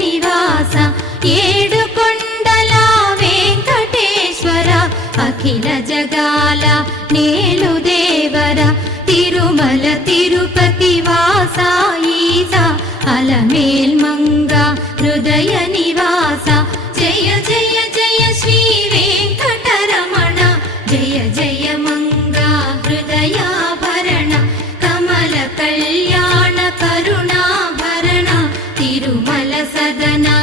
నివాస ఏడుకొండల వెంకటేశ్వర అఖిల జగాల నేలు దేవర తిరుమల తిరుపతి వాస ఈస అలమేల్ మంగ హృదయ నివాస జయ జయ జయ శ్రీ వెంకటరమణ జయ జయ మంగ హృదయాభరణ కమల కళ్యాణ కరుణాభరణ తిరుమల సదనా